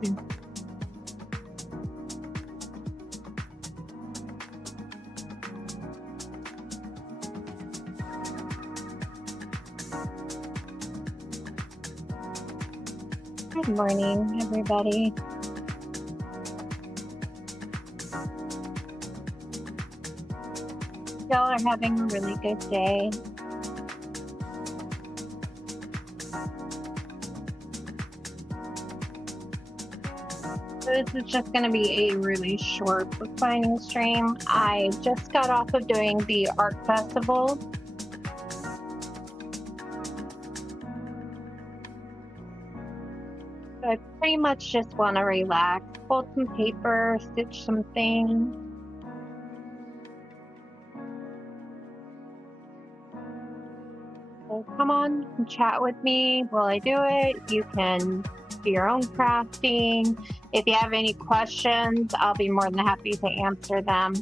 Good morning, everybody. Y'all are having a really good day. So this is just going to be a really short bookbinding stream. I just got off of doing the art festival. So I pretty much just want to relax, fold some paper, stitch some things. So come on and chat with me while I do it. You can do your own crafting. If you have any questions, I'll be more than happy to answer them.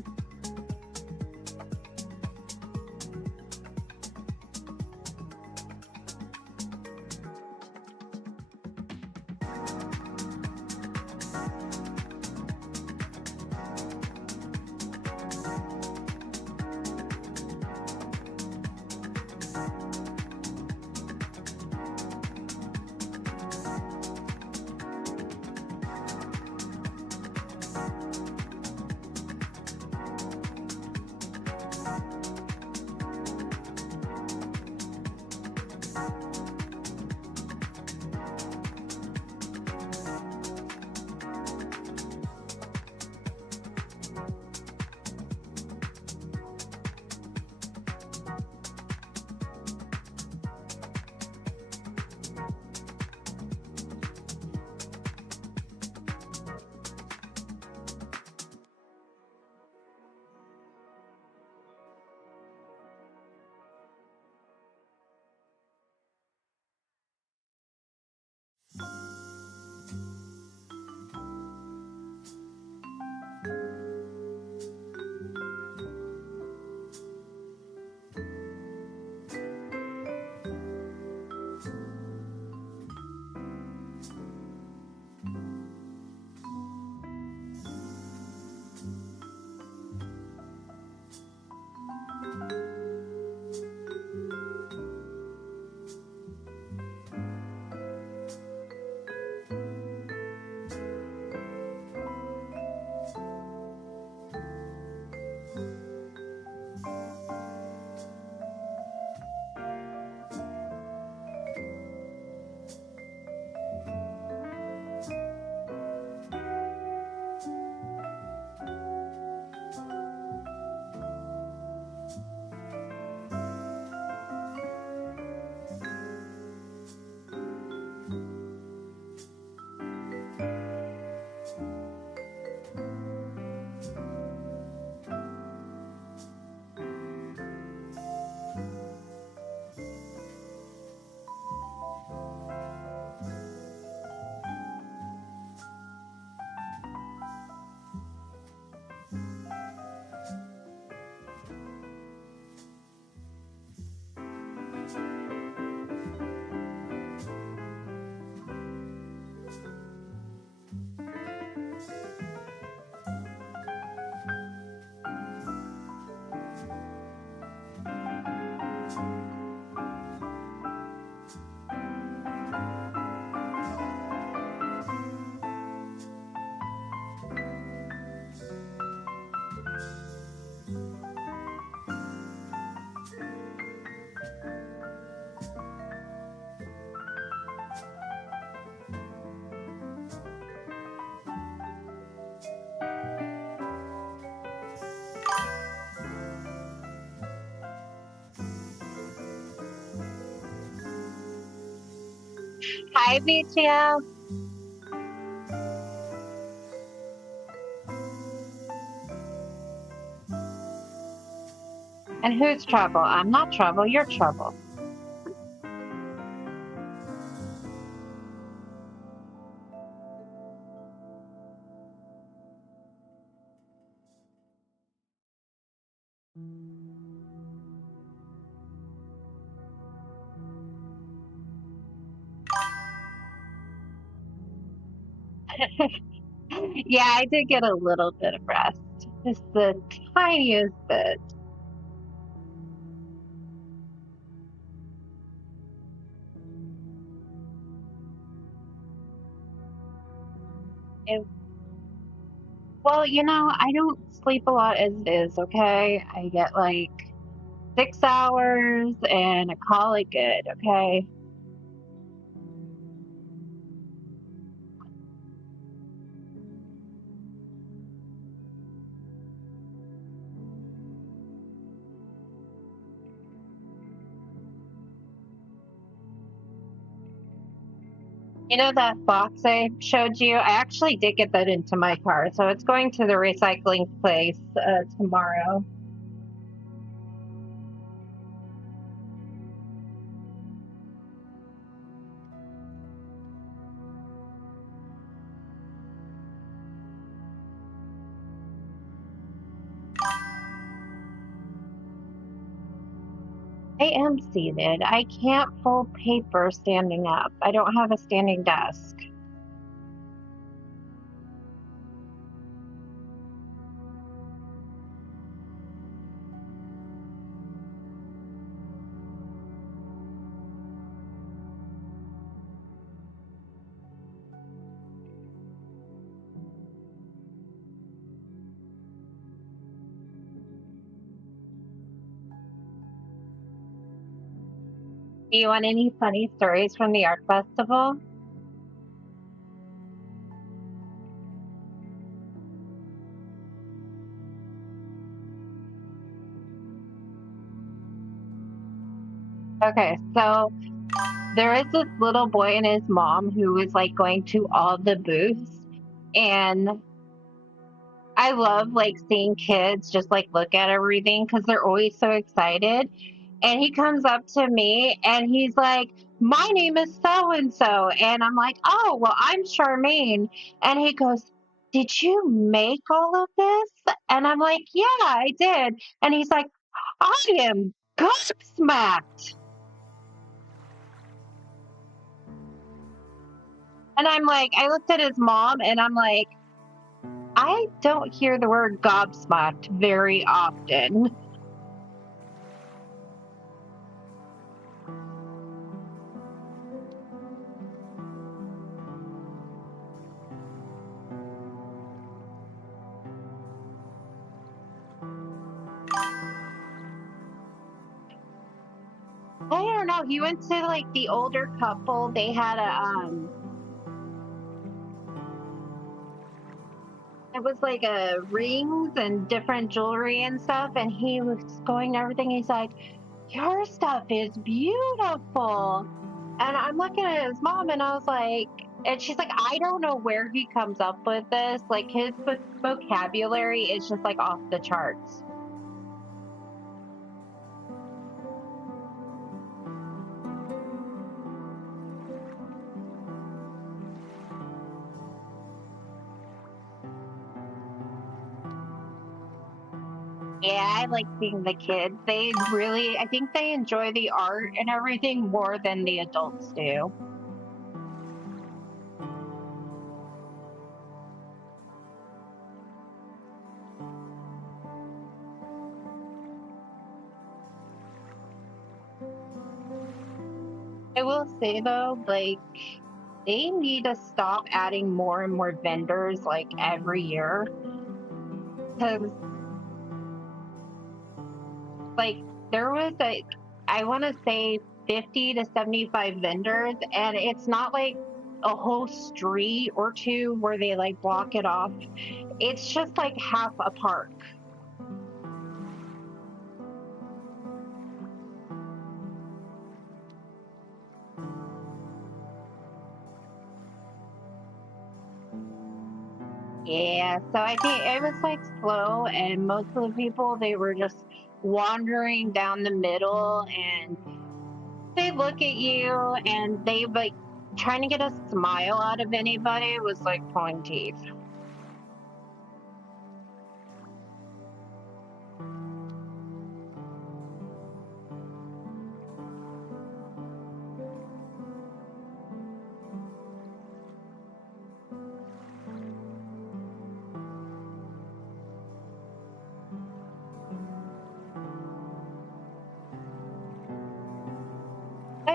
Hi, BTO. And who's trouble? I'm not trouble, you're trouble. Yeah, I did get a little bit of rest, just the tiniest bit. It, well, I don't sleep a lot as it is, okay? I get like 6 hours and I call it good, okay? You know that box I showed you? I actually did get that into my car, so it's going to the recycling place tomorrow. I am seated. I can't fold paper standing up. I don't have a standing desk. Do you want any funny stories from the art festival? Okay, so there is this little boy and his mom who was like going to all the booths, and I love like seeing kids just like look at everything because they're always so excited. And he comes up to me and he's like, "My name is so and so." And I'm like, "Oh, well, I'm Charmaine." And he goes, "Did you make all of this?" And I'm like, "Yeah, I did." And he's like, "I am gobsmacked." And I'm like, I looked at his mom and I'm like, I don't hear the word gobsmacked very often. I don't know. He went to like the older couple. They had it was like a rings and different jewelry and stuff. And he was going to everything. He's like, "Your stuff is beautiful." And I'm looking at his mom and I was like, and she's like, "I don't know where he comes up with this. Like his vocabulary is just like off the charts." Yeah, I like seeing the kids. They really, I think they enjoy the art and everything more than the adults do. I will say though, like, they need to stop adding more and more vendors like every year. Because, like, there was like, I want to say 50 to 75 vendors, and it's not like a whole street or two where they like block it off. It's just like half a park. Yeah, so I think it was like slow, and most of the people they were just wandering down the middle, and they look at you, and they like trying to get a smile out of anybody was like pulling teeth.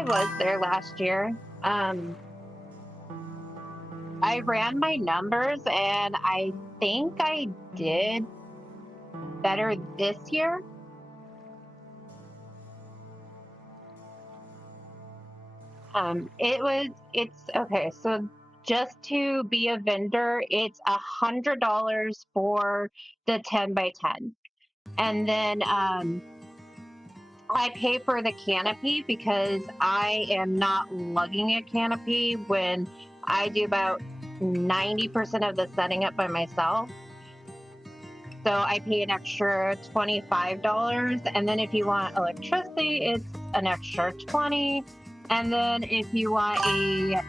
I was there last year. I ran my numbers and I think I did better this year. It's okay. So just to be a vendor, it's $100 for the 10 by 10. And then I pay for the canopy because I am not lugging a canopy when I do about 90% of the setting up by myself. So I pay an extra $25. And then if you want electricity, it's an extra 20. And then if you want a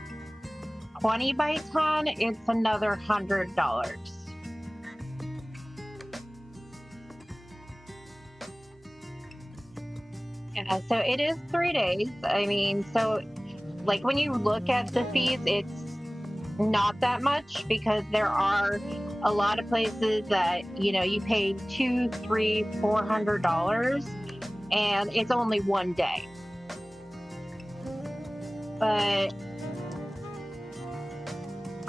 20 by 10, it's another $100. Yeah, so it is 3 days. I mean, so like when you look at the fees, it's not that much because there are a lot of places that you pay $200, $300, $400, and it's only one day. But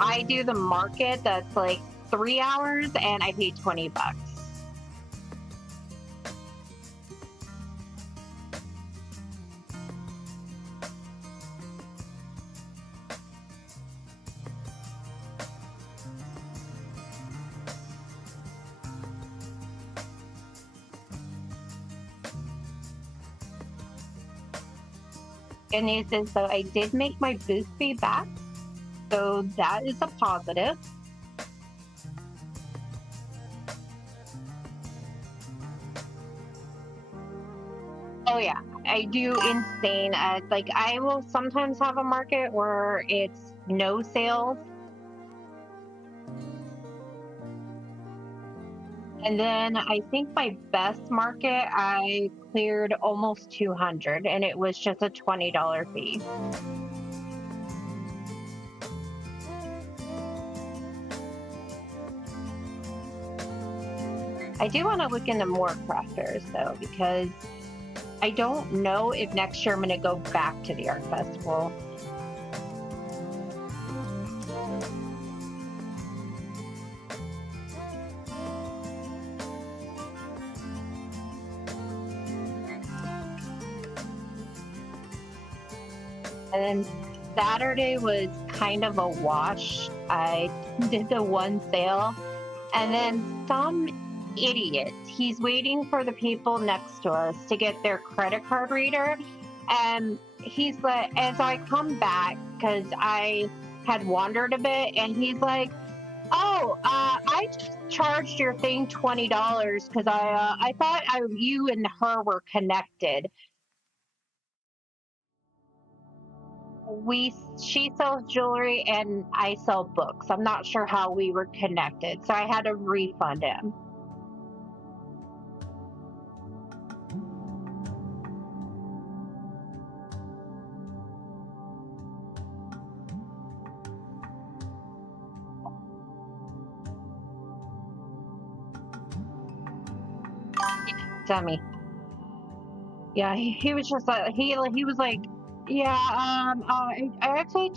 I do the market that's like 3 hours, and I pay $20. Good news is, though, I did make my booth fee back, so that is a positive. Oh yeah, I do insane. Like I will sometimes have a market where it's no sales, and then I think my best market I cleared almost 200, and it was just a $20 fee. I do want to look into more crafters though, because I don't know if next year I'm going to go back to the art festival. And then Saturday was kind of a wash. I did the one sale, and then some idiot, he's waiting for the people next to us to get their credit card reader. And he's like, as I come back, because I had wandered a bit, and he's like, "Oh, I just charged your thing $20 because I thought you and her were connected. She sells jewelry and I sell books. I'm not sure how we were connected, so I had to refund him." Dummy. Yeah, he was just like he was like, "Yeah, I actually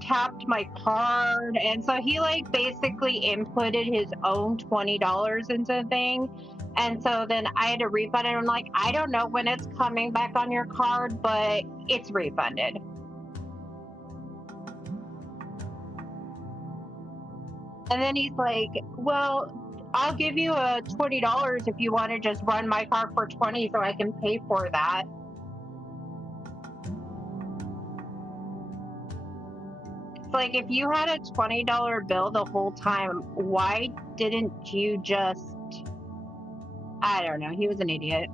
tapped my card," and so he like basically inputted his own $20 into the thing, and so then I had to refund it. I'm like, "I don't know when it's coming back on your card, but it's refunded." And then he's like, "Well, I'll give you a $20 if you want to just run my card for 20 so I can pay for that." It's like if you had a $20 bill the whole time, why didn't you just, I don't know, he was an idiot.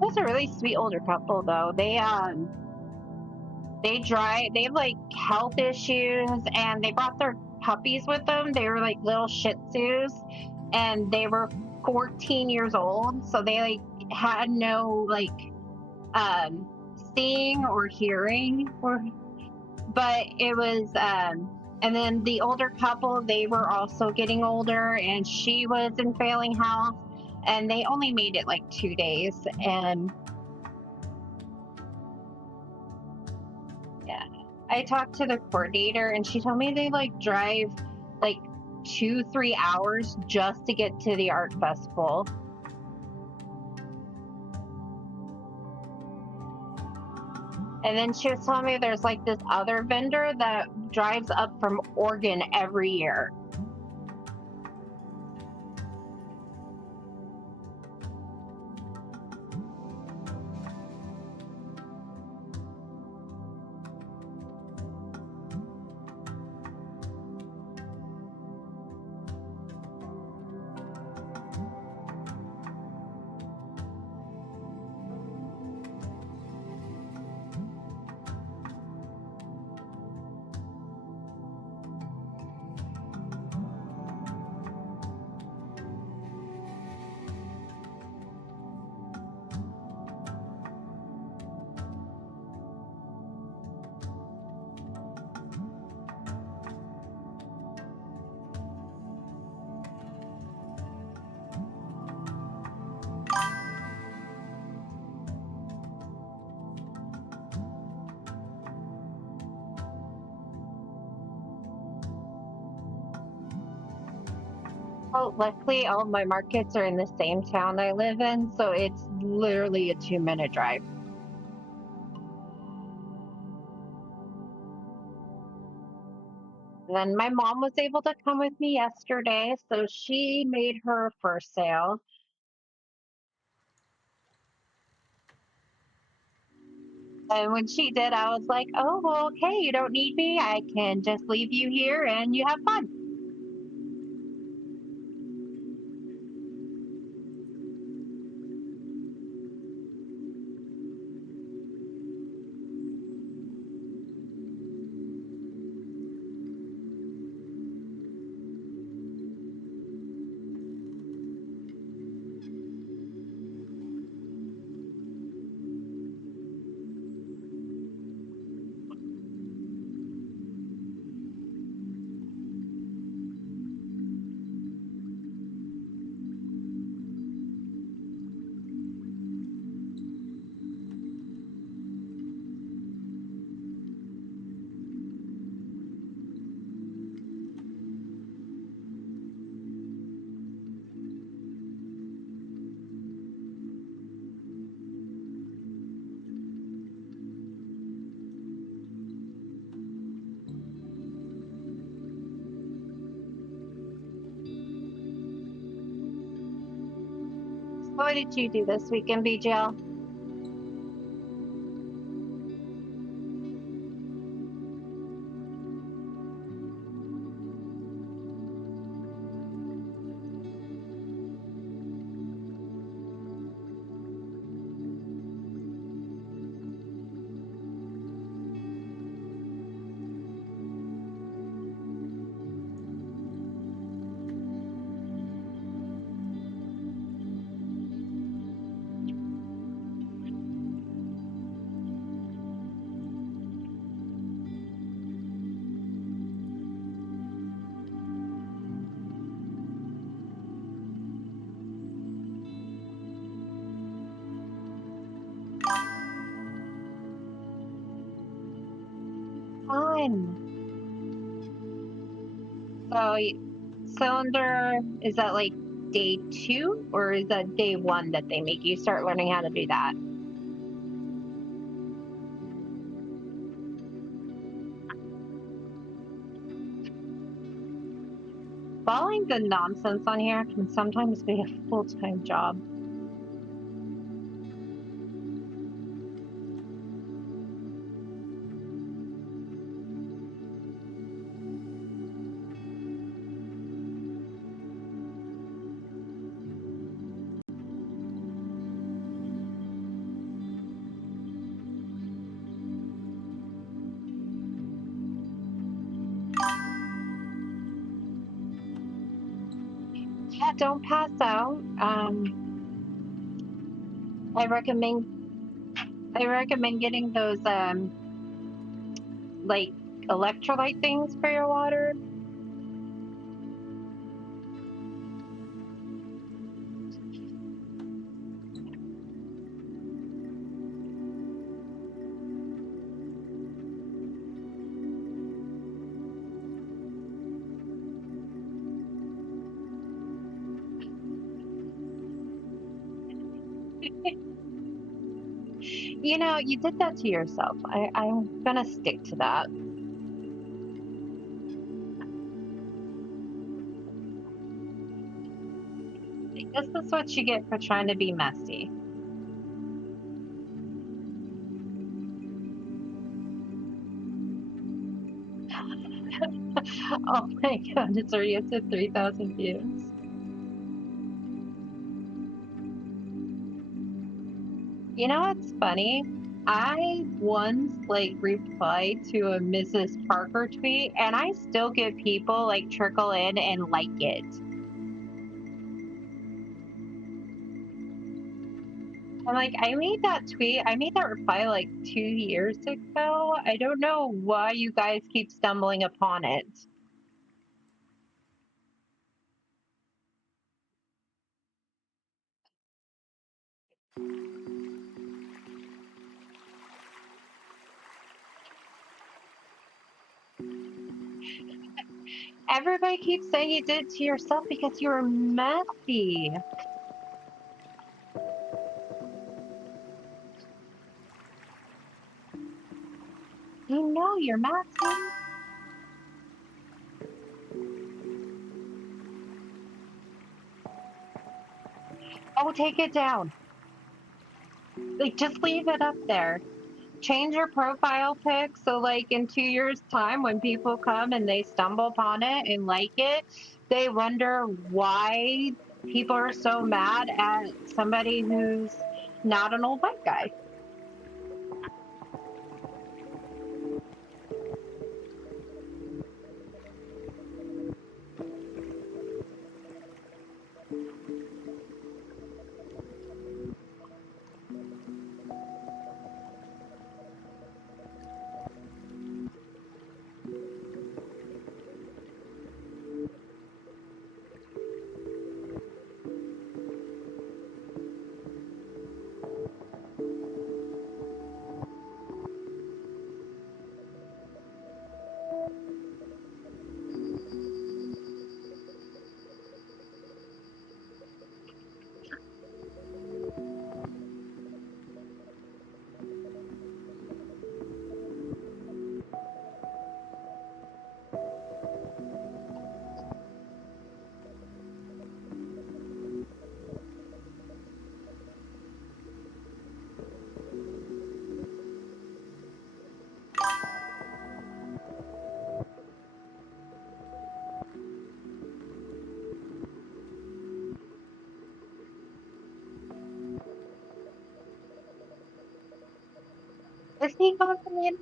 That's a really sweet older couple though. They have like health issues, and they brought their puppies with them. They were like little Shih Tzus, and they were 14 years old, so they like had no like um seeing or hearing, or but it was and then the older couple, they were also getting older, and she was in failing health. and they only made it like 2 days. And yeah, I talked to the coordinator, and she told me they like drive like 2-3 hours just to get to the art festival. And then she was telling me there's like this other vendor that drives up from Oregon every year. Oh, luckily, all of my markets are in the same town I live in, so it's literally a 2-minute drive. And then my mom was able to come with me yesterday, so she made her first sale. And when she did, I was like, oh, well, okay, you don't need me. I can just leave you here and you have fun. What did you do this weekend, BGL? Fun. So, cylinder, is that like day 2 or is that day 1 that they make you start learning how to do that? Following the nonsense on here can sometimes be a full-time job. Yeah, don't pass out. I recommend getting those like electrolyte things for your water. You know, you did that to yourself. I'm gonna stick to that. This is what you get for trying to be messy. Oh my god, it's already up to 3,000 views. You know what's funny? I once like replied to a Mrs. Parker tweet and I still get people like trickle in and like it. I'm like, I made that tweet, I made that reply like 2 years ago. I don't know why you guys keep stumbling upon it. Everybody keeps saying you did it to yourself because you were messy. You know you're messy. Oh, take it down. Like, just leave it up there. Change your profile pic so, like, in 2 years' time, when people come and they stumble upon it and like it, they wonder why people are so mad at somebody who's not an old white guy. Is he gone from the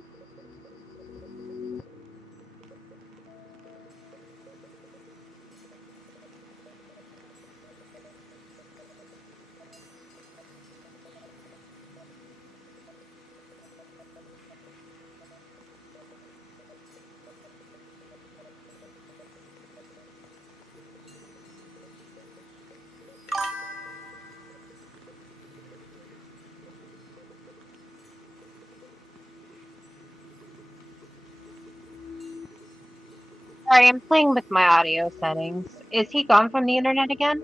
Sorry, I'm playing with my audio settings. Is he gone from the internet again?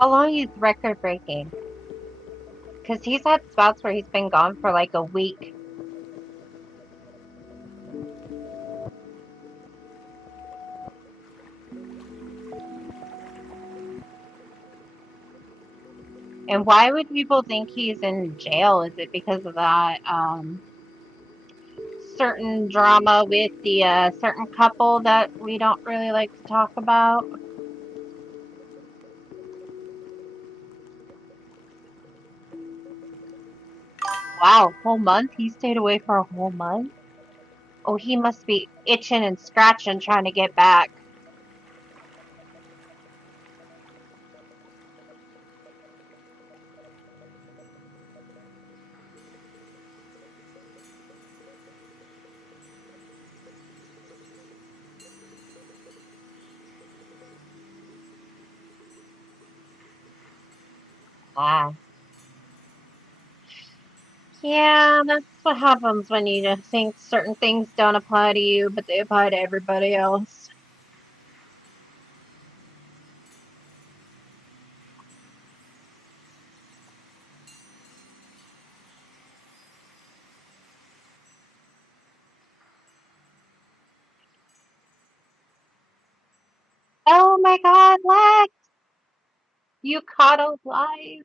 How long is record breaking? Because he's had spouts where he's been gone for like a week. And why would people think he's in jail? Is it because of that certain drama with the certain couple that we don't really like to talk about. Wow, whole month? He stayed away for a whole month? Oh, he must be itching and scratching trying to get back. Ah. Yeah, that's what happens when you just think certain things don't apply to you, but they apply to everybody else. Oh my God, Lex! You coddled life.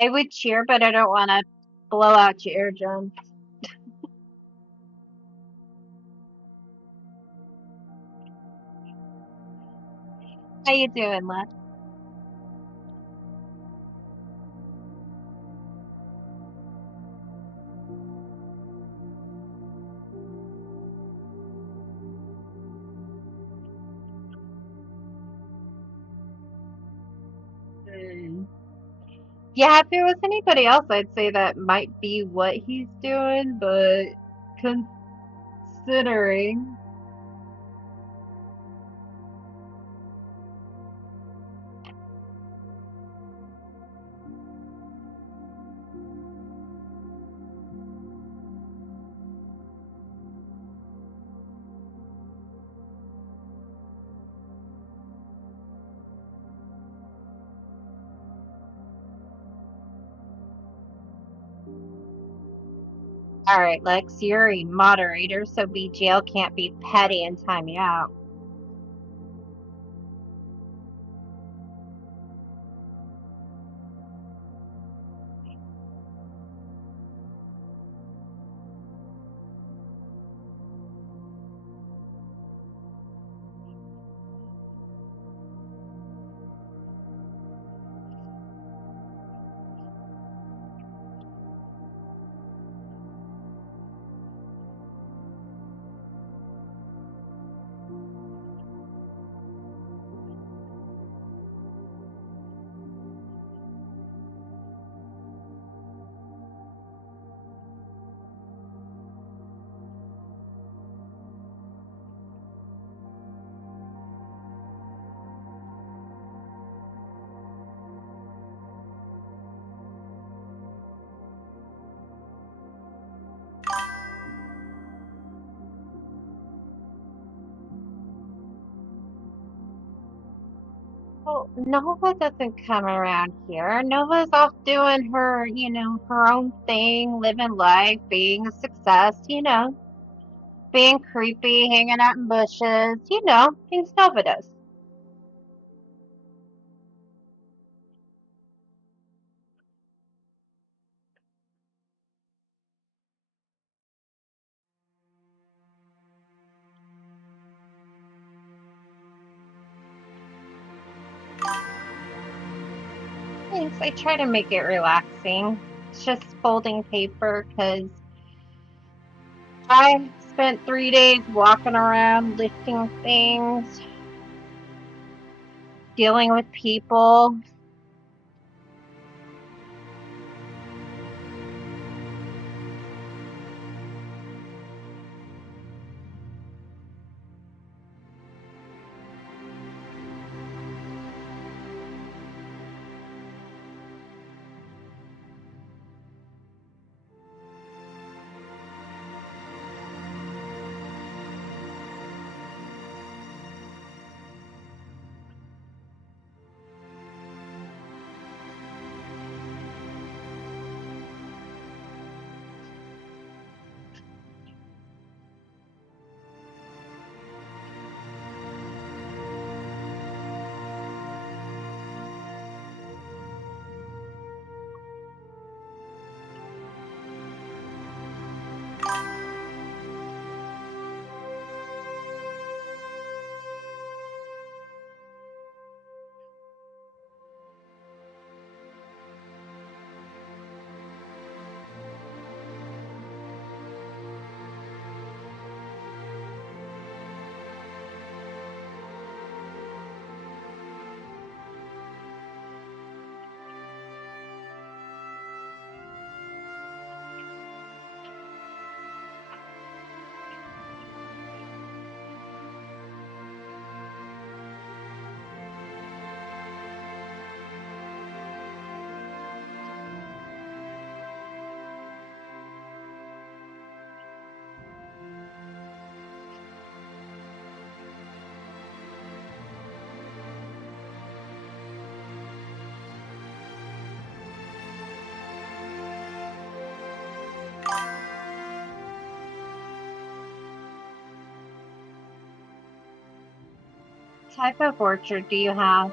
I would cheer, but I don't want to blow out your eardrums. How you doing, Lex? Hmm. Yeah, if it was anybody else, I'd say that might be what he's doing, but considering. All right, Lex, you're a moderator, so BGL can't be petty and time you out. Well, Nova doesn't come around here. Nova's off doing her, her own thing, living life, being a success, being creepy, hanging out in bushes, things Nova does. Thanks. I try to make it relaxing. It's just folding paper because I spent 3 days walking around, lifting things, dealing with people. type of orchard do you have?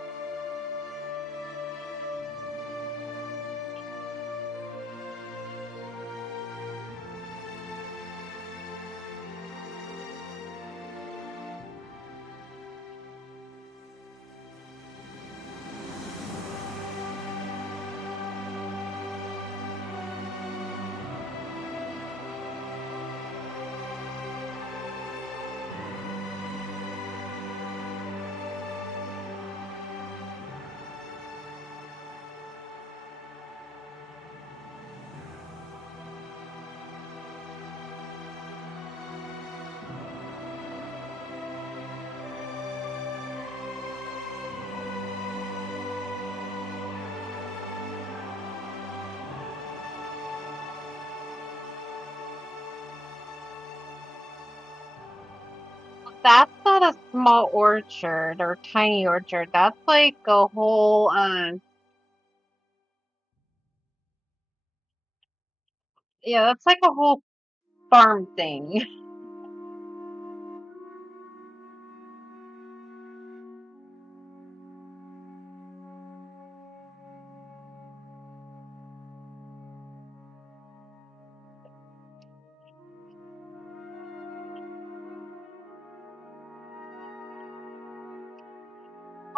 That's not a small orchard or tiny orchard. That's like a whole yeah, that's like a whole farm thing.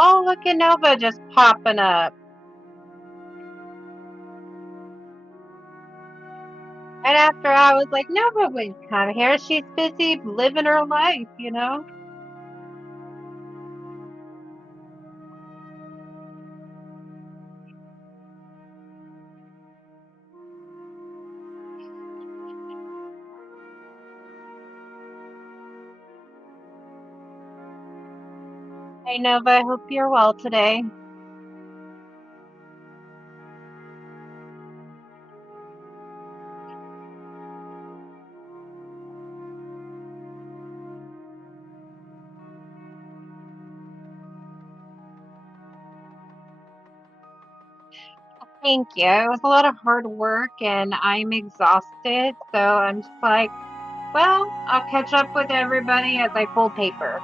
Oh, look at Nova just popping up. And after I was like, Nova would come here. She's busy living her life, you know? Hey, Nova, I hope you're well today. Thank you. It was a lot of hard work and I'm exhausted. So I'm just like, well, I'll catch up with everybody as I pull paper.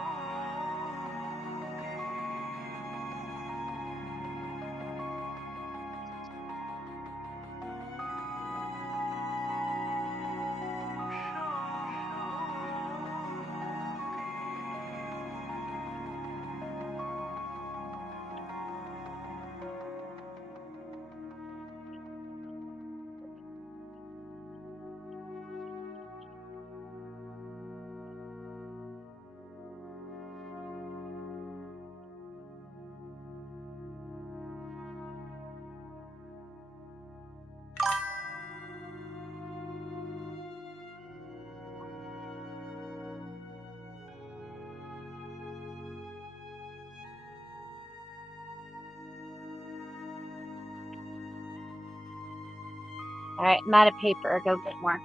All right, I'm out of paper. I'll go get more.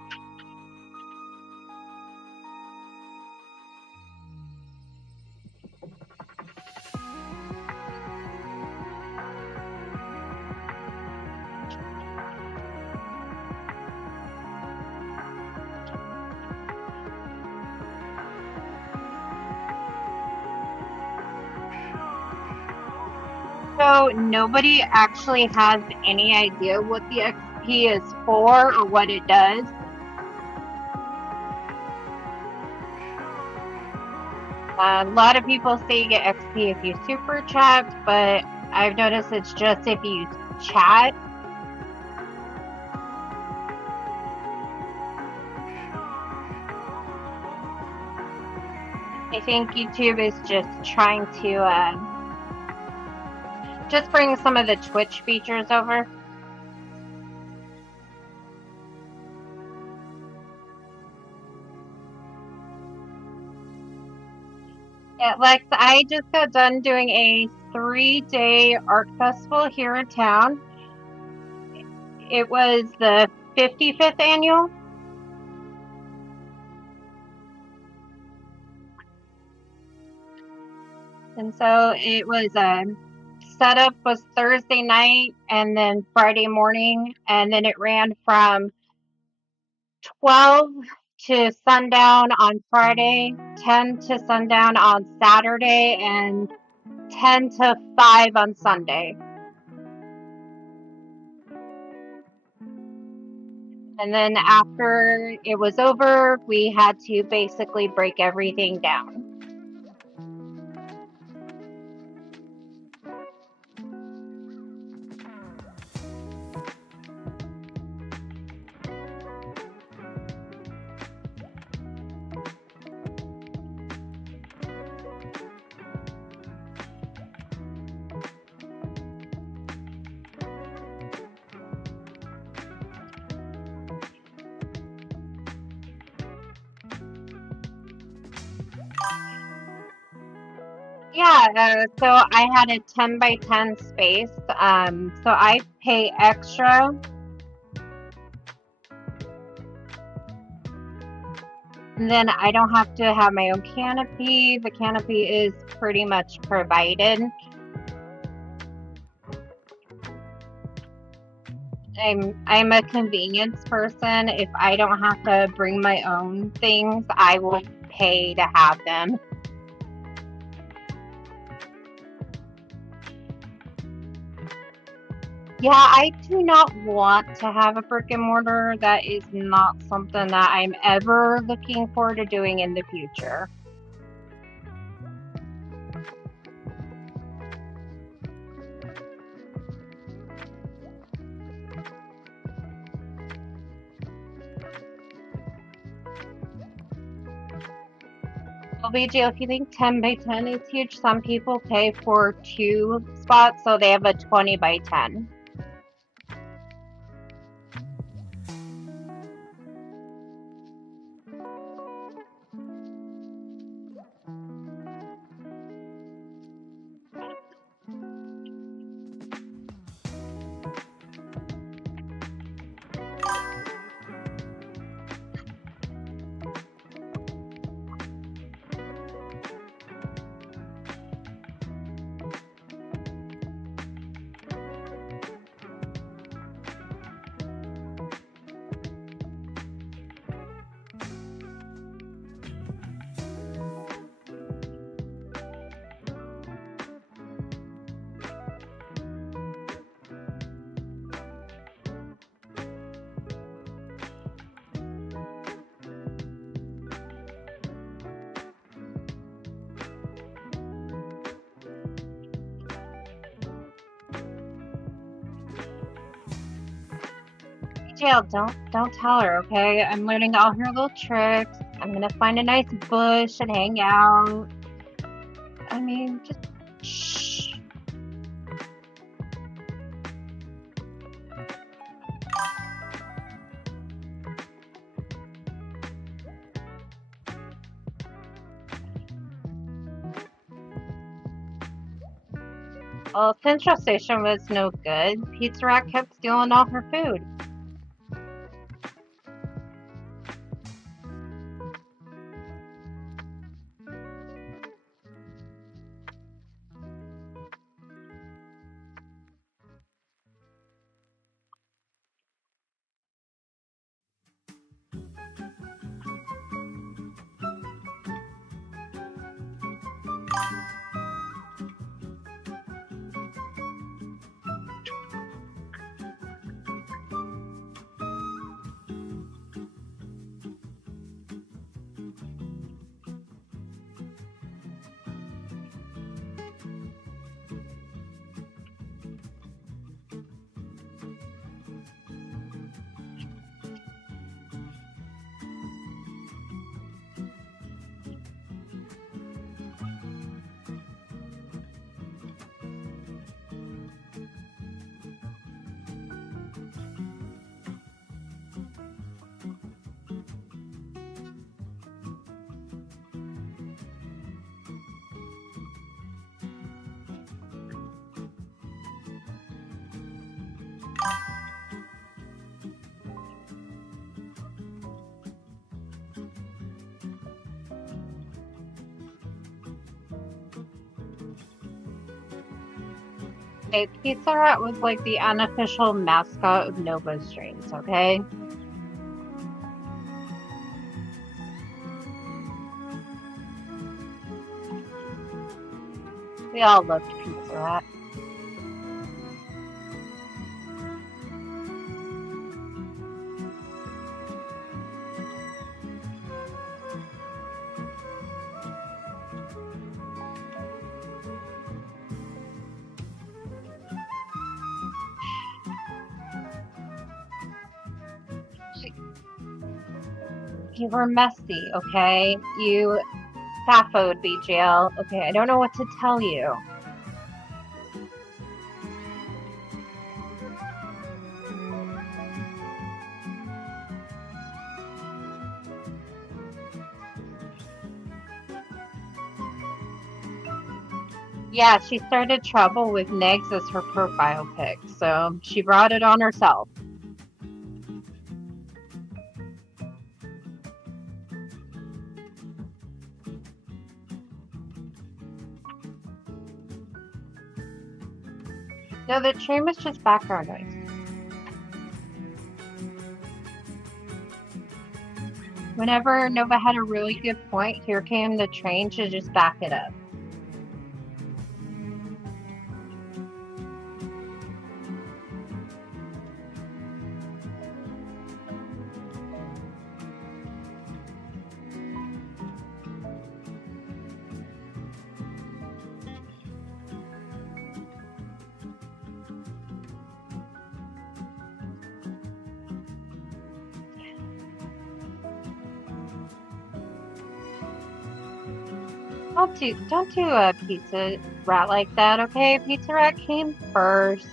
So nobody actually has any idea what the XP is for or what it does. A lot of people say you get XP if you super chat, but I've noticed it's just if you chat. I think YouTube is just trying to just bring some of the Twitch features over. Yeah, Lex, I just got done doing a 3-day art festival here in town. It was the 55th annual. And so it was setup was Thursday night and then Friday morning, and then it ran from 12 to sundown on Friday, 10 to sundown on Saturday, and 10 to 5 on Sunday. And then after it was over, we had to basically break everything down. Yeah, so I had a 10 by 10 space. So I pay extra. And then I don't have to have my own canopy. The canopy is pretty much provided. I'm a convenience person. If I don't have to bring my own things, I will pay to have them. Yeah, I do not want to have a brick and mortar. That is not something that I'm ever looking forward to doing in the future. Well, BJ, if you think 10 by 10 is huge, some people pay for 2 spots, so they have a 20 by 10. Jill, don't tell her, okay? I'm learning all her little tricks. I'm gonna find a nice bush and hang out. I mean, just shh. Well, Central Station was no good. Pizza Rat kept stealing all her food. Okay, Pizza Hut was like the unofficial mascot of Nova Streams, okay? We all loved Pizza Rat. You were messy, okay? You FAFO'd BGL. Okay, I don't know what to tell you. Yeah, she started trouble with Negs as her profile pic, so she brought it on herself. No, the train was just background noise. Whenever Nova had a really good point, here came the train to just back it up. Don't do a Pizza Rat like that, okay? Pizza Rat came first.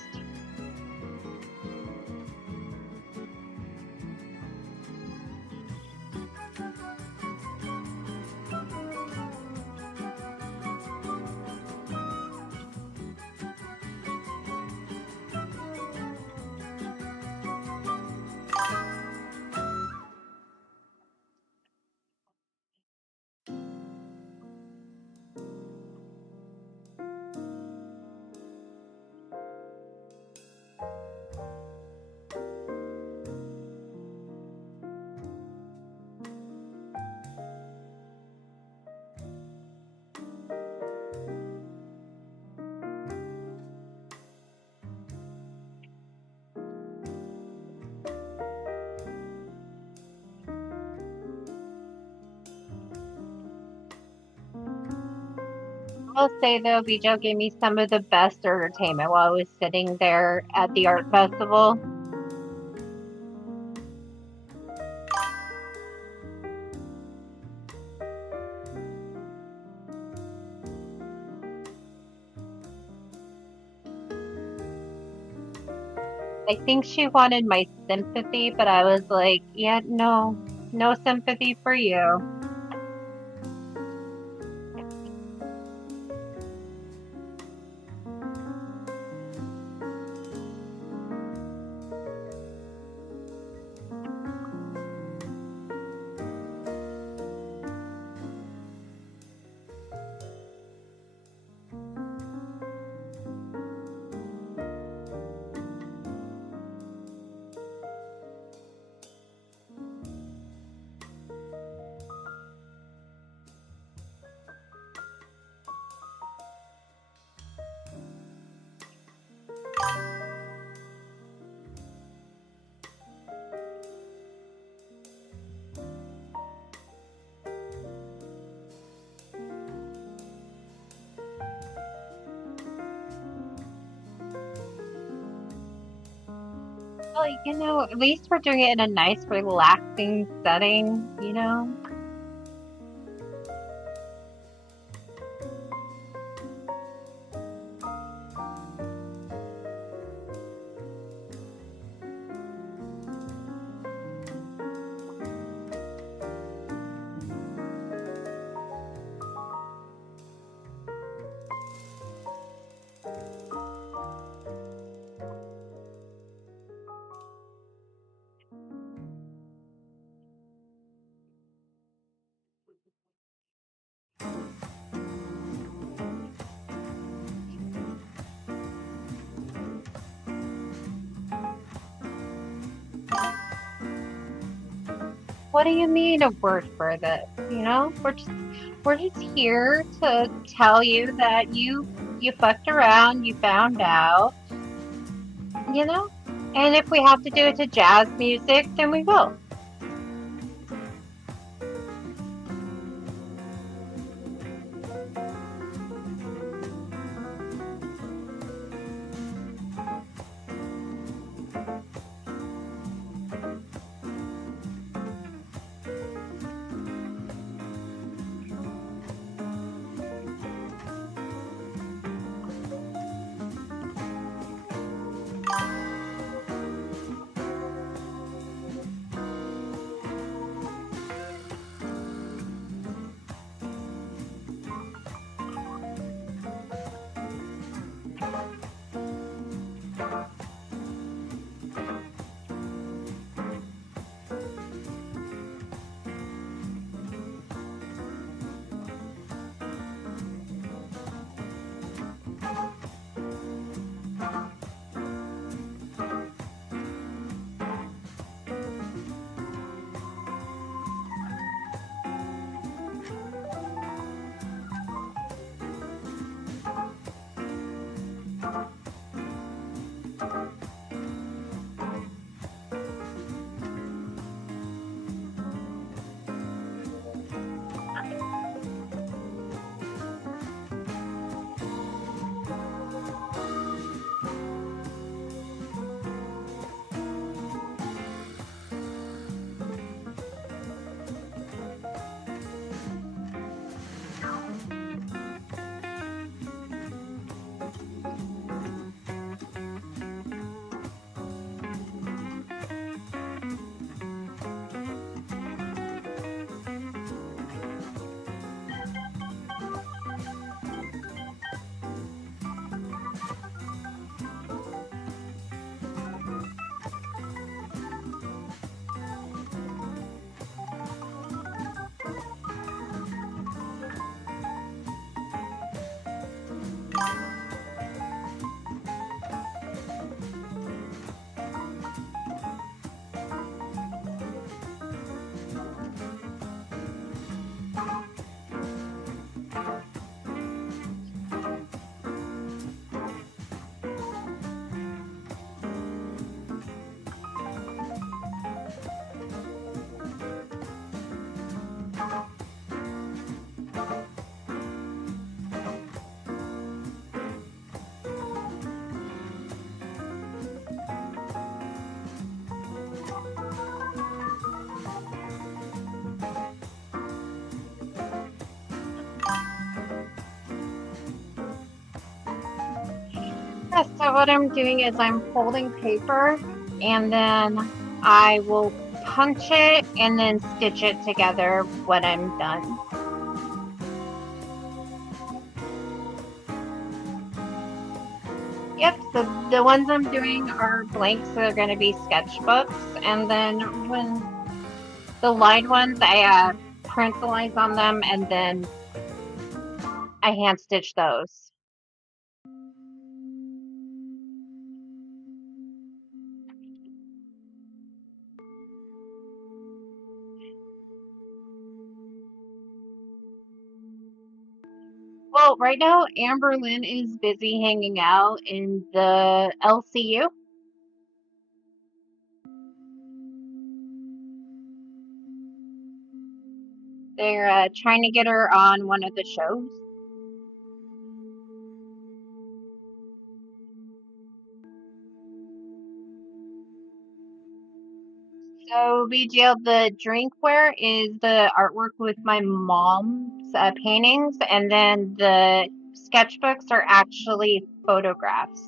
I will say though, Bijo gave me some of the best entertainment while I was sitting there at the art festival. I think she wanted my sympathy, but I was like, yeah, no sympathy for you. Well, at least we're doing it in a nice, relaxing setting. What do you mean a word for this? We're just here to tell you that you You fucked around, you found out, you know? And if we have to do it to jazz music, then we will. Yeah, so what I'm doing is I'm folding paper and then I will punch it and then stitch it together when I'm done. Yep, so the ones I'm doing are blanks, so they're going to be sketchbooks. And then when the lined ones, I print the lines on them and then I hand stitch those. Well, right now, Amber Lynn is busy hanging out in the LCU. They're trying to get her on one of the shows. So, BGL, the drinkware is the artwork with my mom's paintings, and then the sketchbooks are actually photographs.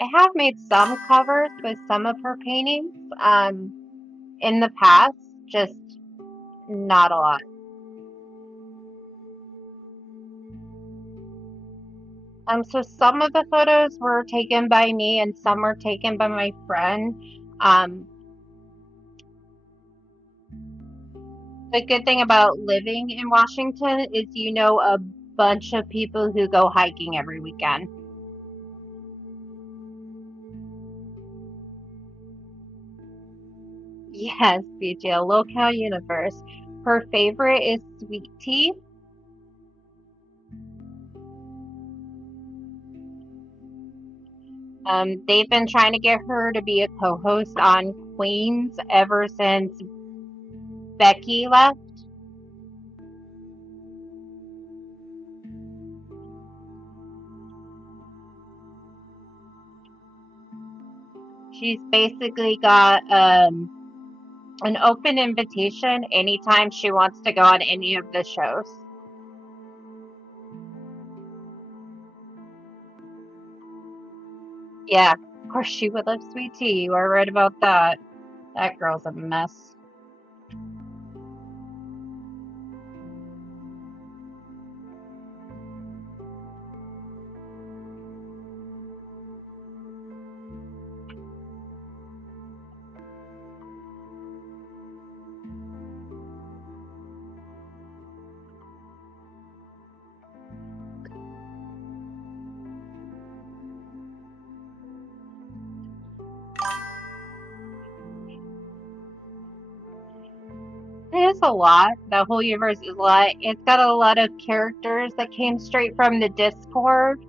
I have made some covers with some of her paintings in the past, just not a lot. So some of the photos were taken by me and some were taken by my friend. Um, the good thing about living in Washington is you know a bunch of people who go hiking every weekend. Yes, BJ, a local universe. Her favorite is sweet tea. They've been trying to get her to be a co-host on Queens ever since Becky left. She's basically got an open invitation anytime she wants to go on any of the shows. Yeah, of course she would love sweet tea. You are right about that. That girl's a mess. It is a lot. The whole universe is a lot. It's got a lot of characters that came straight from the Discord.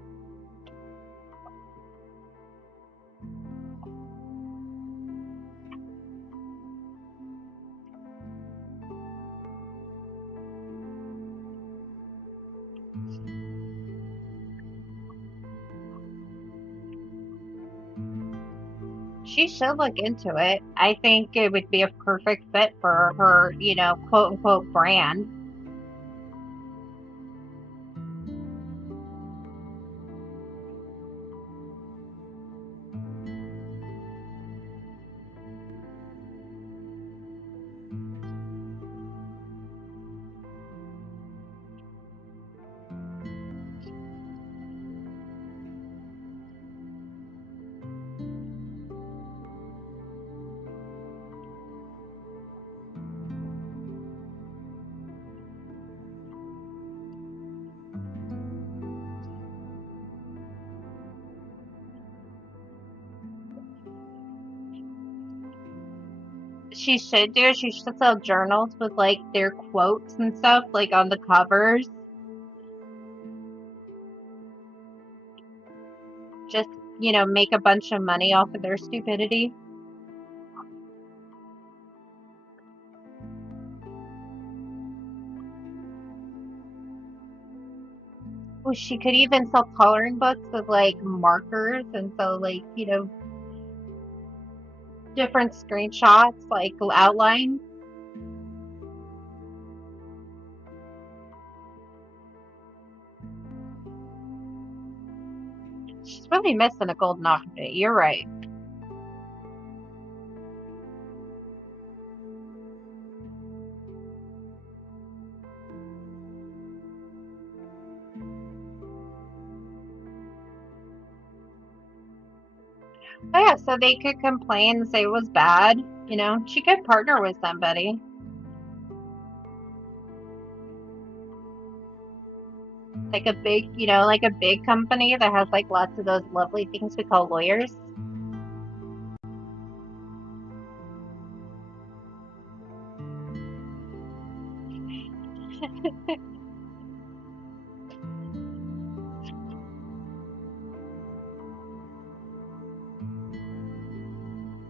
She should look into it. I think it would be a perfect fit for her, quote unquote brand. She should sell journals with like their quotes and stuff, like on the covers. Just, make a bunch of money off of their stupidity. Oh, she could even sell coloring books with like markers and so like, different screenshots, like outline. She's really missing a golden outfit. You're right. Oh yeah, so they could complain and say it was bad. She could partner with somebody. Like a big, like a big company that has like lots of those lovely things we call lawyers.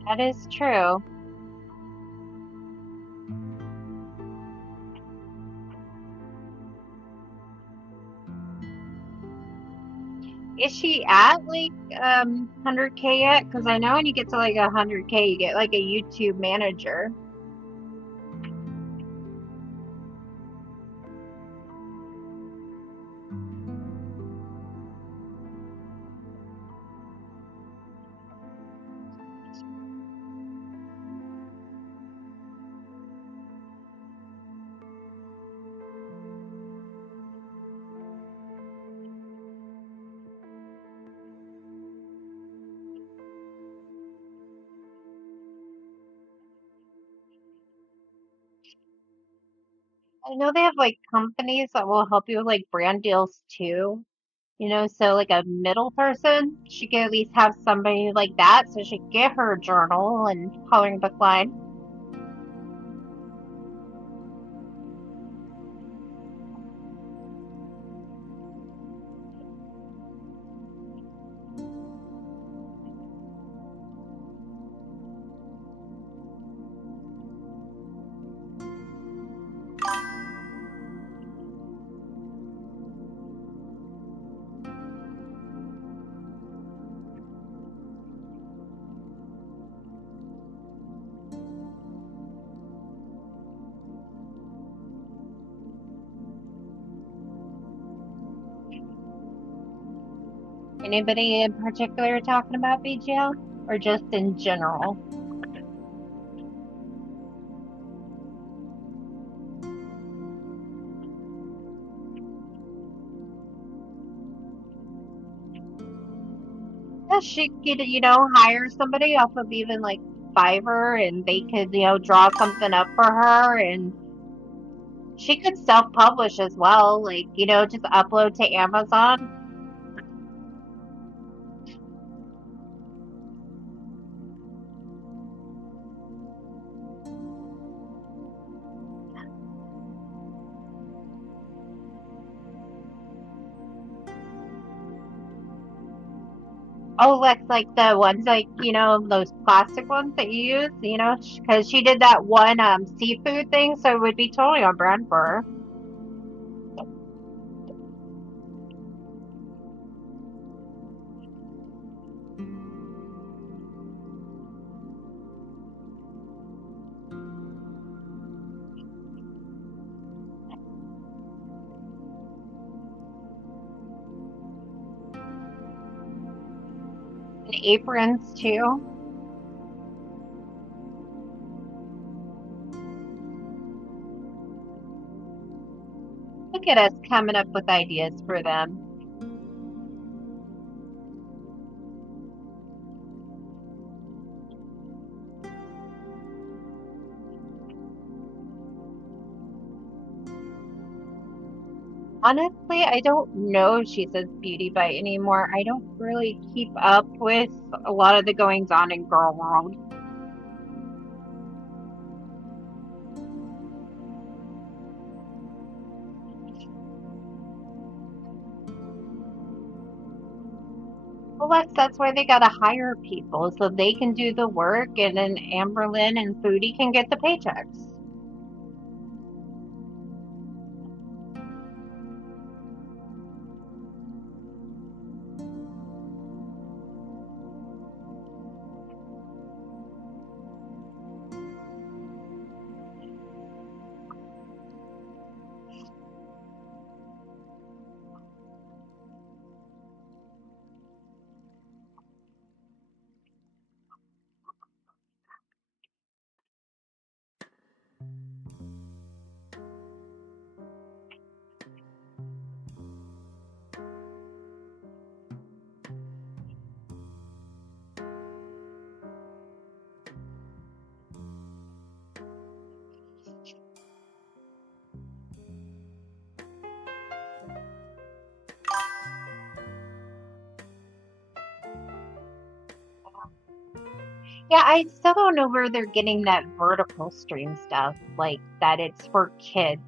That is true. Is she at like 100K yet? Because I know when you get to like 100K, you get like a YouTube manager. I know they have like companies that will help you with like brand deals too. So like a middle person, she could at least have somebody like that so she could get her journal and coloring book line. Anybody in particular talking about BGL or just in general? Yeah, she could, hire somebody off of even like Fiverr and they could, draw something up for her and she could self-publish as well, like, just upload to Amazon. Oh, like the ones like, those plastic ones that you use, because she did that one seafood thing, so it would be totally on brand for her. And aprons too. Look at us coming up with ideas for them. Honestly, I don't know if she says Beauty Bite anymore. I don't really keep up with a lot of the goings on in girl world. Well, that's why they gotta hire people so they can do the work and then Amberlynn and Foodie can get the paychecks. Yeah, I still don't know where they're getting that vertical stream stuff, like that it's for kids.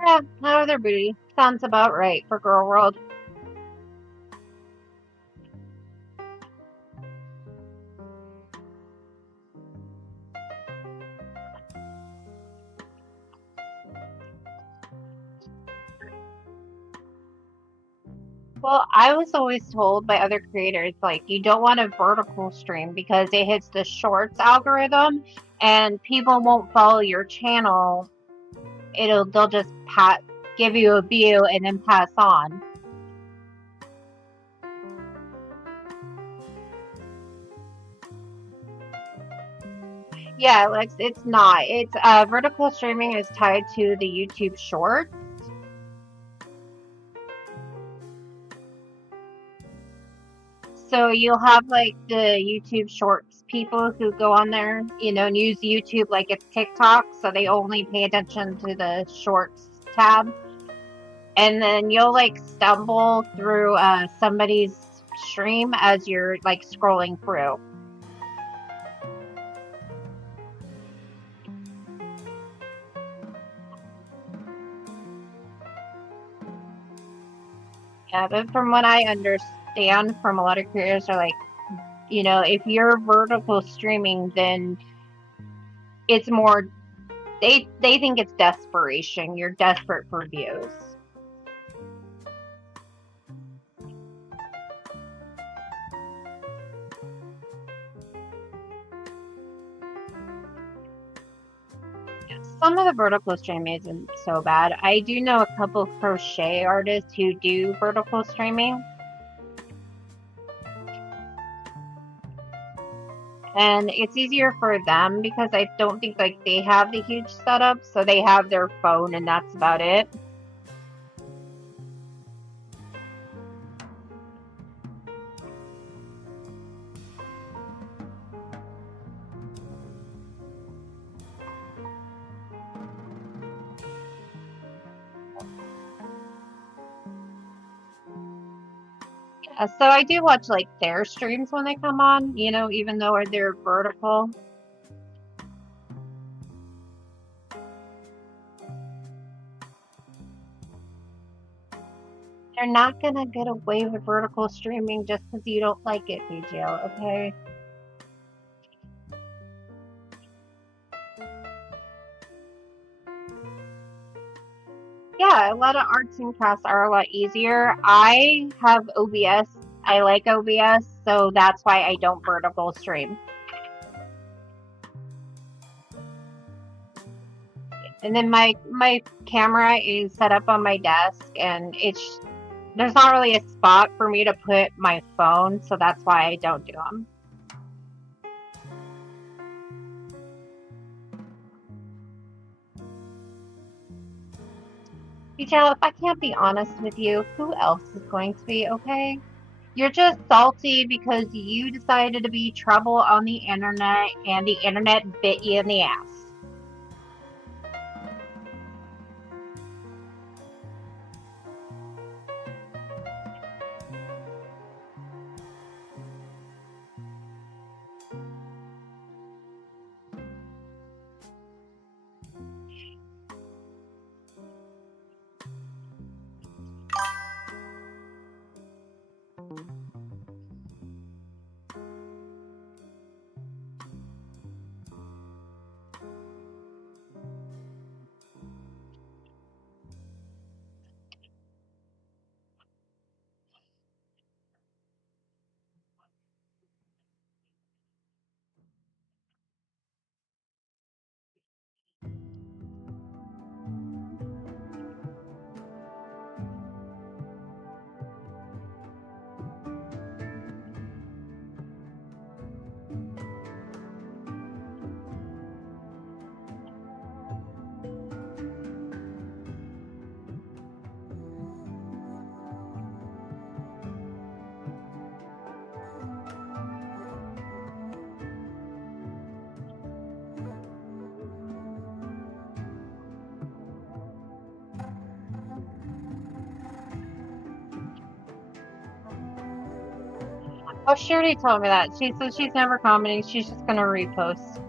Yeah, another booty. Sounds about right for girl world. Well, I was always told by other creators, like, you don't want a vertical stream because it hits the shorts algorithm and people won't follow your channel. They'll just give you a view and then pass on. Yeah, it's not. It's vertical streaming is tied to the YouTube short. So you'll have like the YouTube shorts people who go on there, and use YouTube like it's TikTok, so they only pay attention to the shorts tab. And then you'll like stumble through somebody's stream as you're like scrolling through. Yeah, but from what I understand from a lot of creators are like, if you're vertical streaming, then it's more they think it's desperation. You're desperate for views. Some of the vertical streaming isn't so bad. I do know a couple of crochet artists who do vertical streaming. And it's easier for them because I don't think like they have the huge setup, so they have their phone and that's about it. So I do watch like their streams when they come on, even though they're vertical. They're not gonna get away with vertical streaming just because you don't like it, BGL, okay? Yeah, a lot of arts and crafts are a lot easier. I have OBS. I like OBS, so that's why I don't vertical stream. And then my camera is set up on my desk, and there's not really a spot for me to put my phone, so that's why I don't do them. BGL, if I can't be honest with you, who else is going to be, okay? You're just salty because you decided to be trouble on the internet and the internet bit you in the ass. Oh, she already told me that. She says she's never commenting. She's just gonna repost.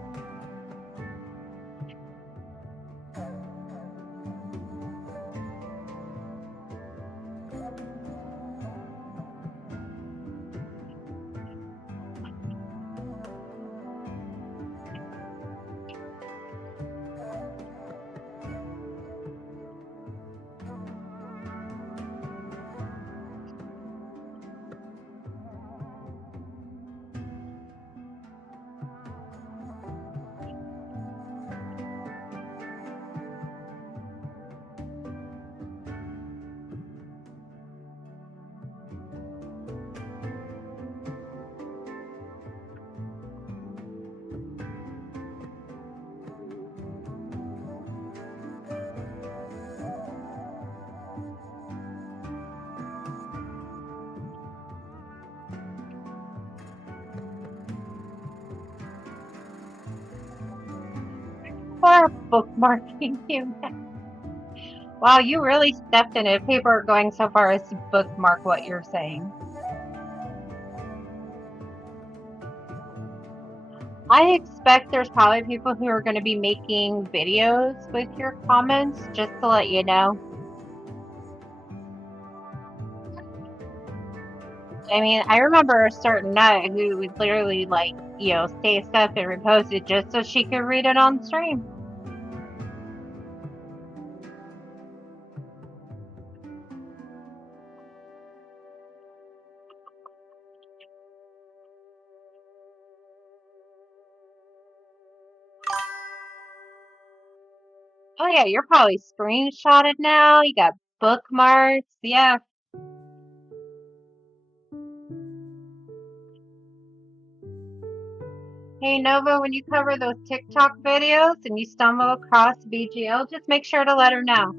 For bookmarking you. Wow, you really stepped in it. People are going so far as to bookmark what you're saying. I expect there's probably people who are going to be making videos with your comments, just to let you know. I mean, I remember a certain nut who would literally like, save stuff and repost it just so she could read it on stream. Oh yeah, you're probably screenshotted now. You got bookmarks. Yeah. Hey Nova, when you cover those TikTok videos and you stumble across BGL, just make sure to let her know.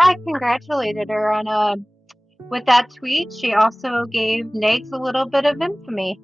I congratulated her on with that tweet. She also gave Nags a little bit of infamy.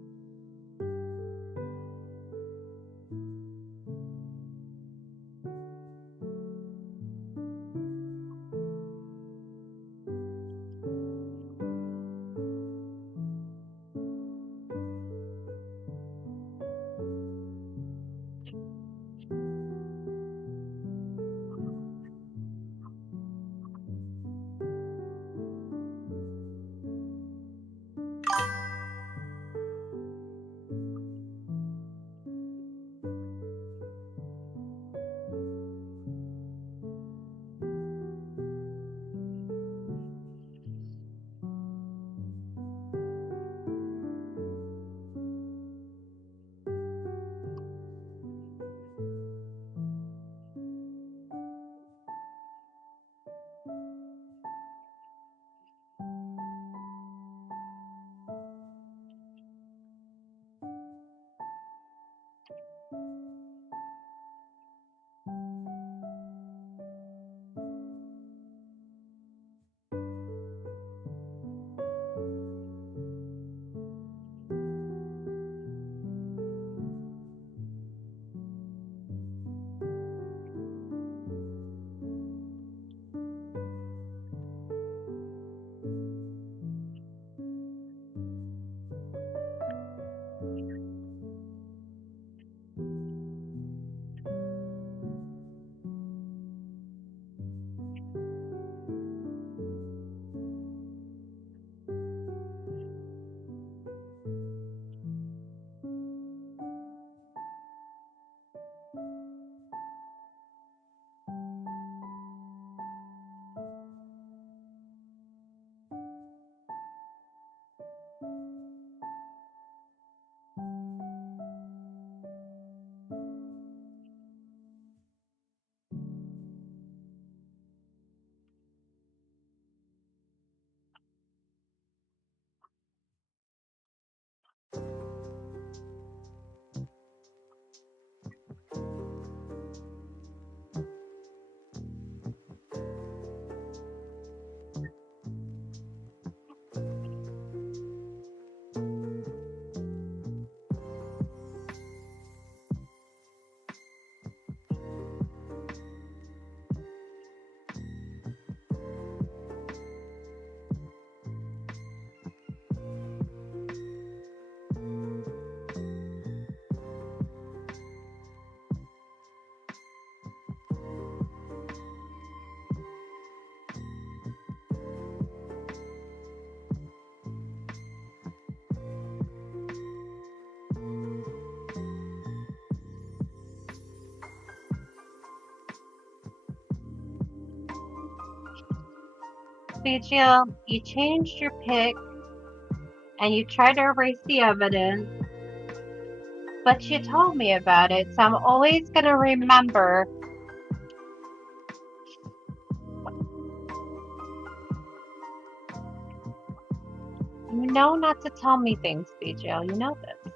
BGL, you changed your pick and you tried to erase the evidence, but you told me about it, so I'm always going to remember. You know not to tell me things, BGL. You know this.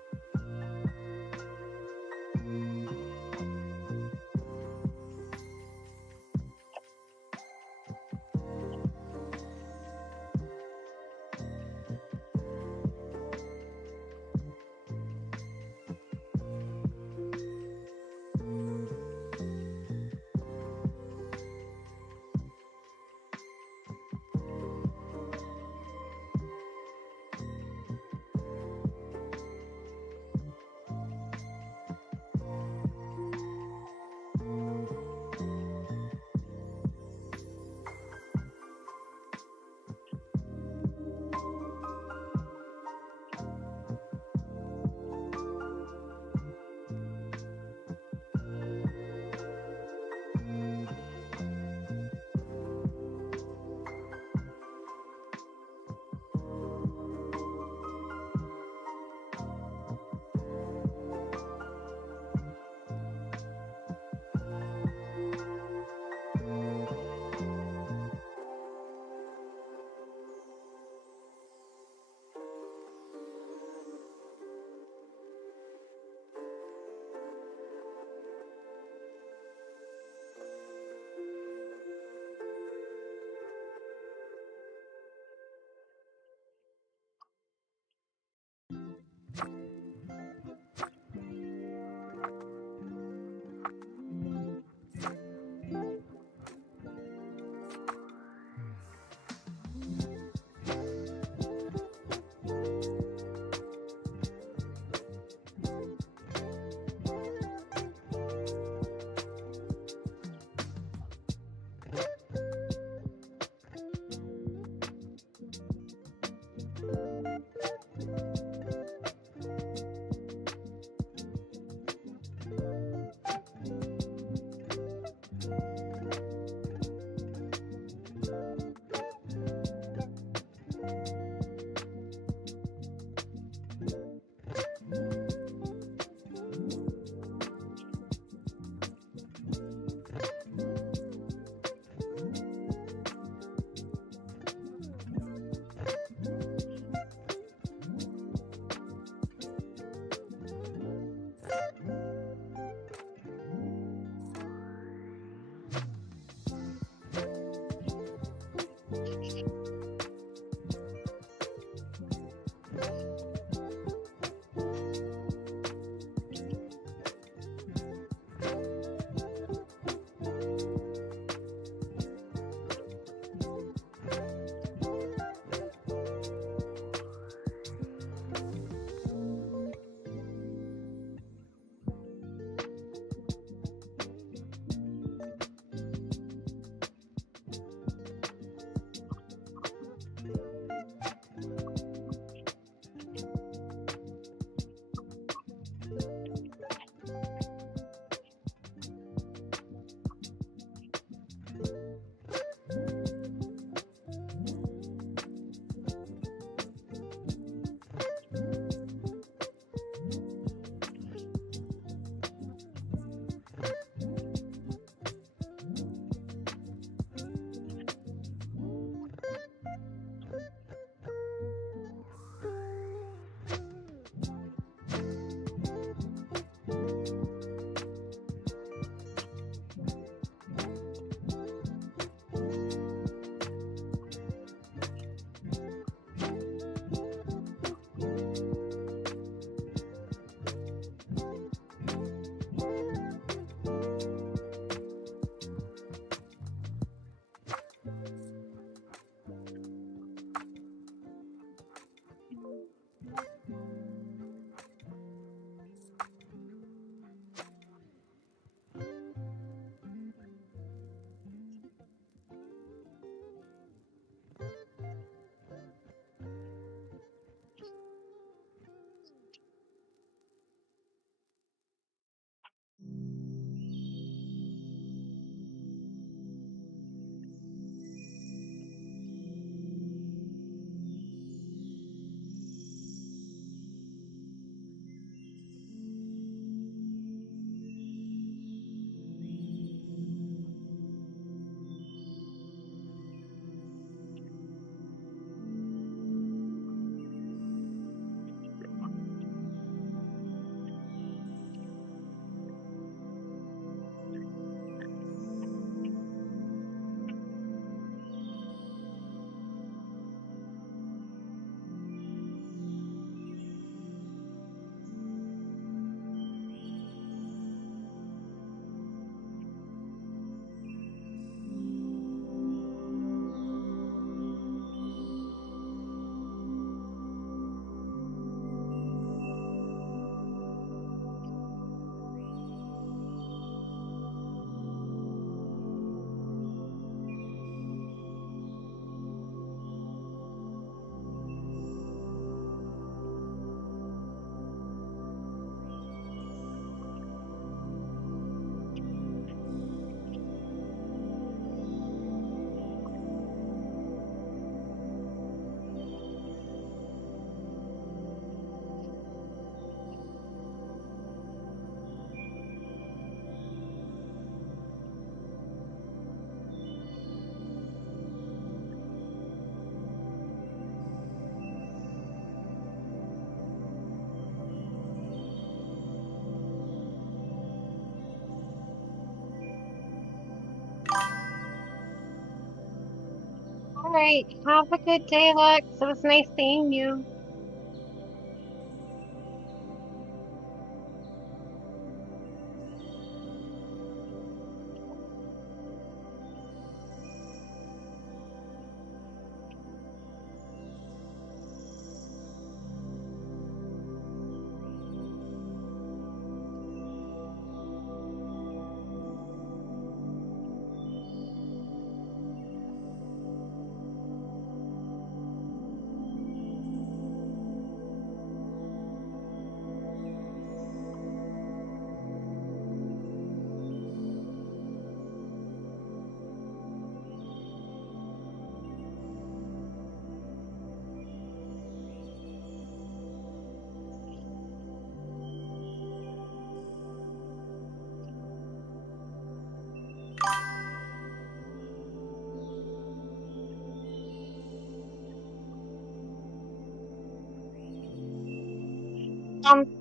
All right. Have a good day, Lex. It was nice seeing you.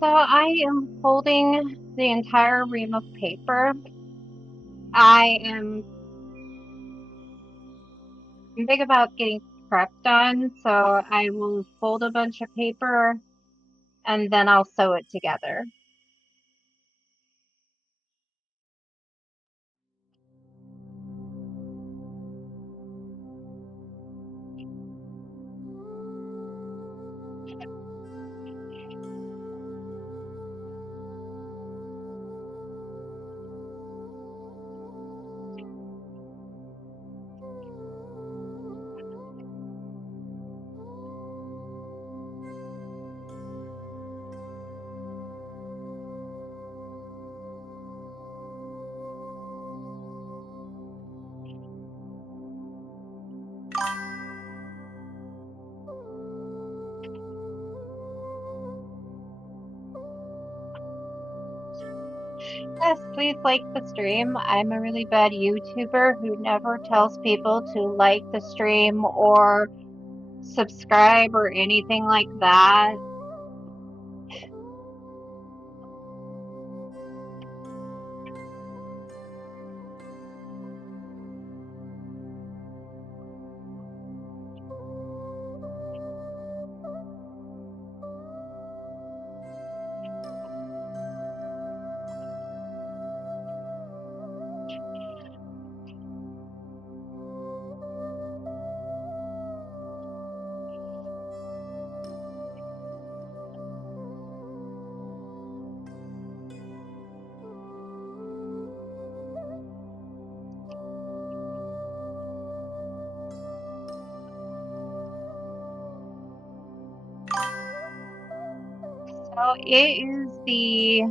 So I am folding the entire ream of paper. I am big about getting prep done, so I will fold a bunch of paper and then I'll sew it together. Yes, please like the stream. I'm a really bad YouTuber who never tells people to like the stream or subscribe or anything like that. So it is the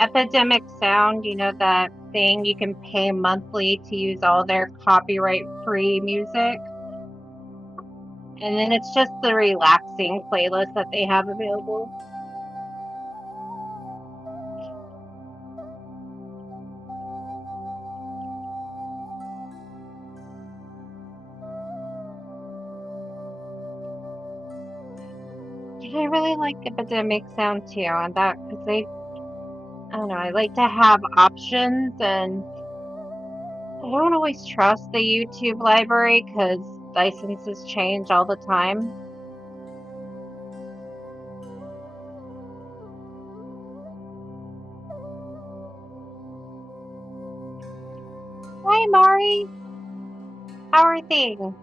epidemic sound, you know, that thing you can pay monthly to use all their copyright free music. And then it's just the relaxing playlist that they have available. I really like epidemic sound too, and that because I don't know, I like to have options, and I don't always trust the YouTube library because licenses change all the time. Hi, Mari. How are things?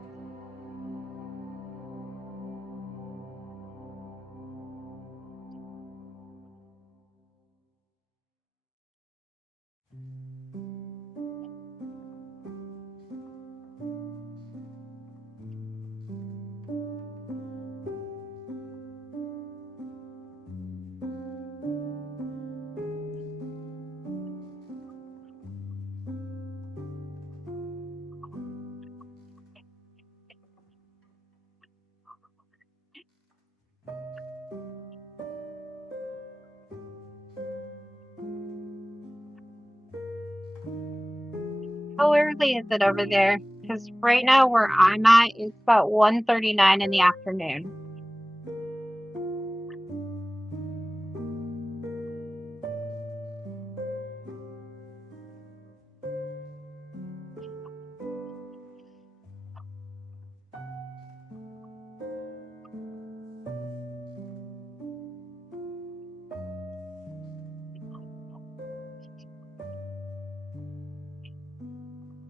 How early is it over there? Because right now where I'm at, it's about 1:39 in the afternoon.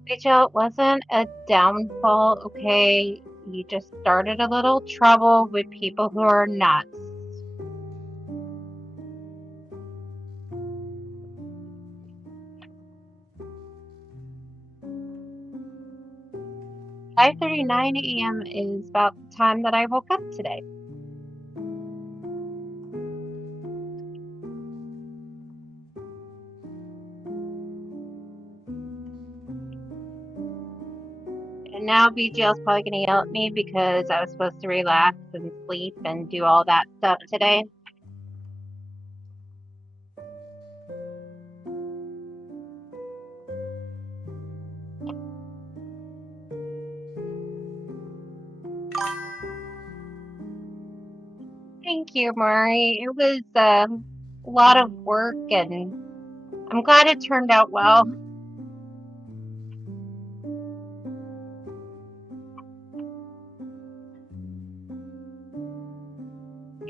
Rachel, it wasn't a downfall, okay? You just started a little trouble with people who are nuts. "5:39 a.m. is about the time that I woke up today." And now BGL's probably gonna yell at me because I was supposed to relax and sleep and do all that stuff today. Thank you, Mari. It was a lot of work and I'm glad it turned out well.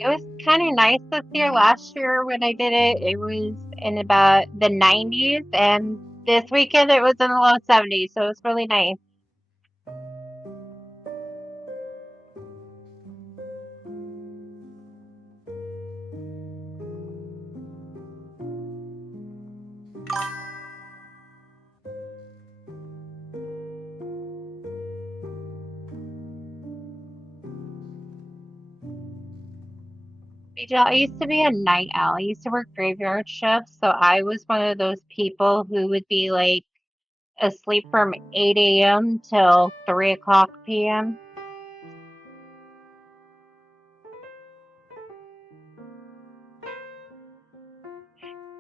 It was kind of nice this year. Last year when I did it, it was in about the 90s, and this weekend it was in the low 70s, so it was really nice. I used to be a night owl. I used to work graveyard shifts, so I was one of those people who would be like asleep from 8 a.m. till 3 o'clock p.m.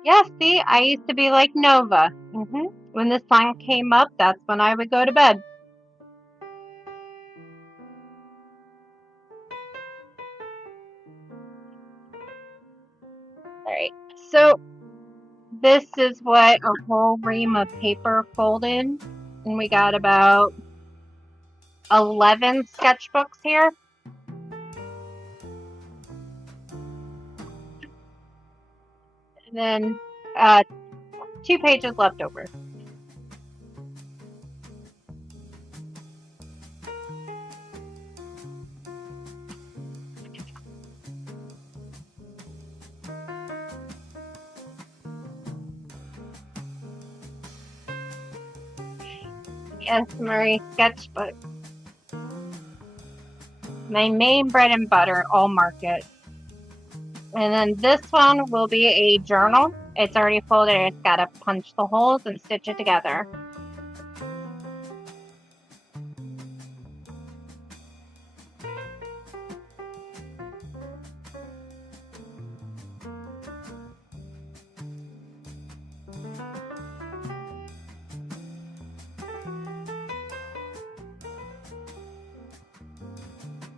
Yeah, see, I used to be like Nova. When the sun came up, that's when I would go to bed. All right, so this is what a whole ream of paper folded, and we got about 11 sketchbooks here. And then 2 pages left over. Yes, Marie, sketchbook. My main bread and butter, all market. And then this one will be a journal. It's already folded. I just gotta punch the holes and stitch it together.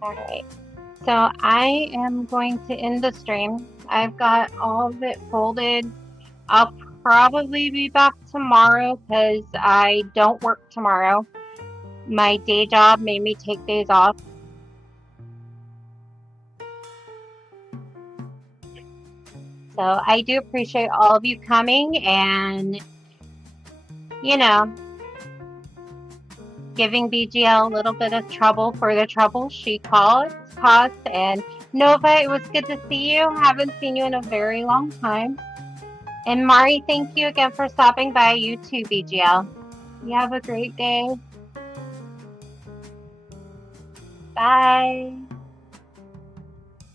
All right, so I am going to end the stream. I've got all of it folded. I'll probably be back tomorrow because I don't work tomorrow. My day job made me take days off. So I do appreciate all of you coming and, you know, giving BGL a little bit of trouble for the trouble she caused. And Nova, it was good to see you. Haven't seen you in a very long time. And Mari, thank you again for stopping by. You too, BGL. You have a great day. Bye.